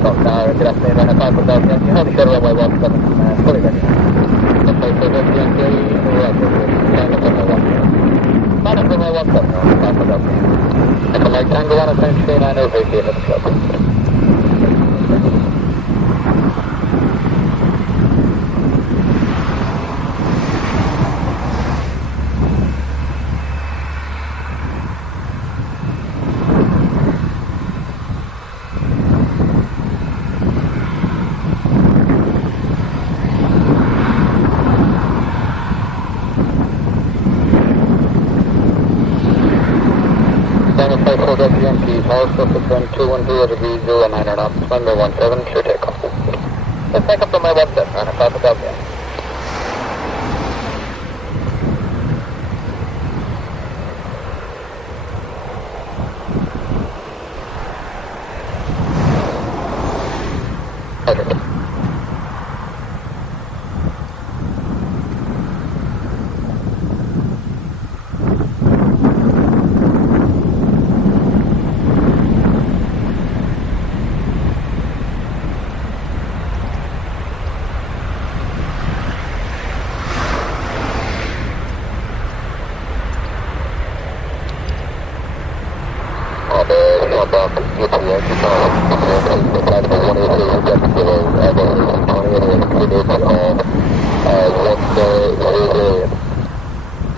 Stock Tower, good afternoon, Runway 5 Delta Yankee, hold short runway 17, fully ready. Okay, so Delta Yankee, right, line up runway 17. Line up runway 17, 5 Delta Yankee. Echo Mike Tango 1 at 29 over CFM56. Yankee, tall surface wind 212 degrees 09 knots, runway 17, clear takeoff. Let's take up runway 17, runway 5 Delta.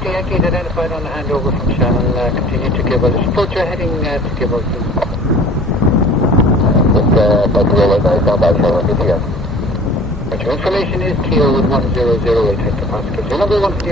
Yankee is identified on the handover from Shannon. Continue to give us. Report your heading to give us. Your information is Kilo 1008 Hector Pascal. Your number 1 for the